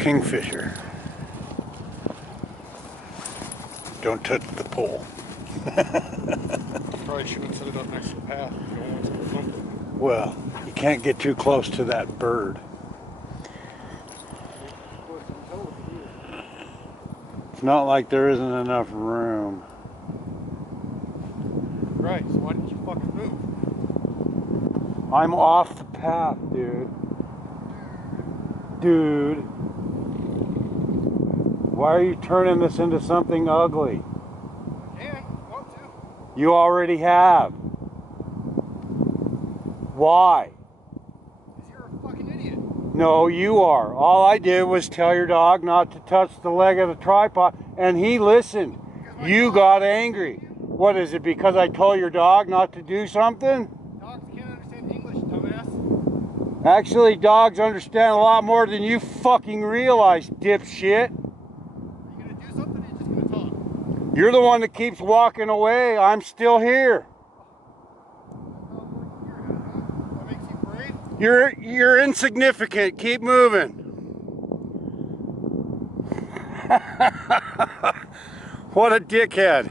Kingfisher. Don't touch the pole. Probably shouldn't set it up next to the path. You don't want to bump it. Well, you can't get too close to that bird. It's not like there isn't enough room. Right, so why didn't you fucking move? I'm off the path, dude. Dude. Why are you turning this into something ugly? I can, want to. You already have. Why? Because you're a fucking idiot. No, you are. All I did was tell your dog not to touch the leg of the tripod, and he listened. You got angry. What is it, because I told your dog not to do something? Dogs can't understand English, dumbass. Actually, dogs understand a lot more than you fucking realize, dipshit. Are you gonna do something or are you just gonna talk? You're the one that keeps walking away. I'm still here. That makes you afraid? You're insignificant. Keep moving. What a dickhead.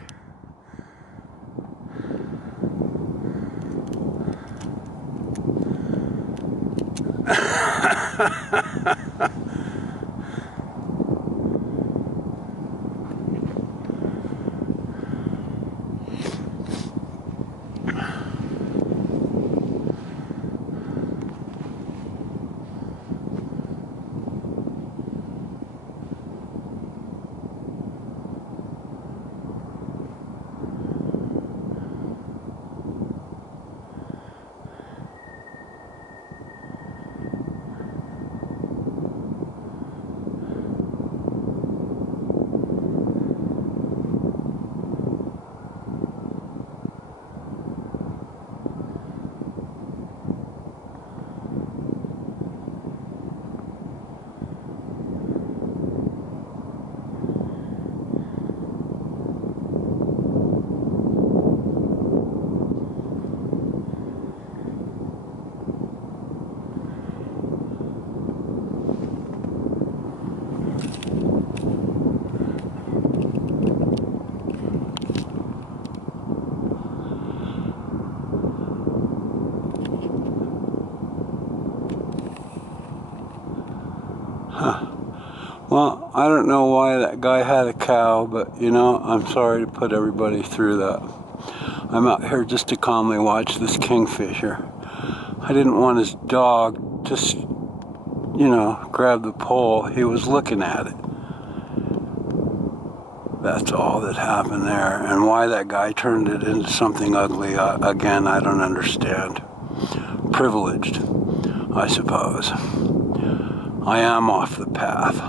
Well, I don't know why that guy had a cow, but you know, I'm sorry to put everybody through that. I'm out here just to calmly watch this kingfisher. I didn't want his dog just, you know, grab the pole. He was looking at it. That's all that happened there. And why that guy turned it into something ugly, again, I don't understand. Privileged, I suppose. I am off the path.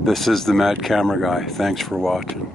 This is the Mad Camera Guy. Thanks for watching.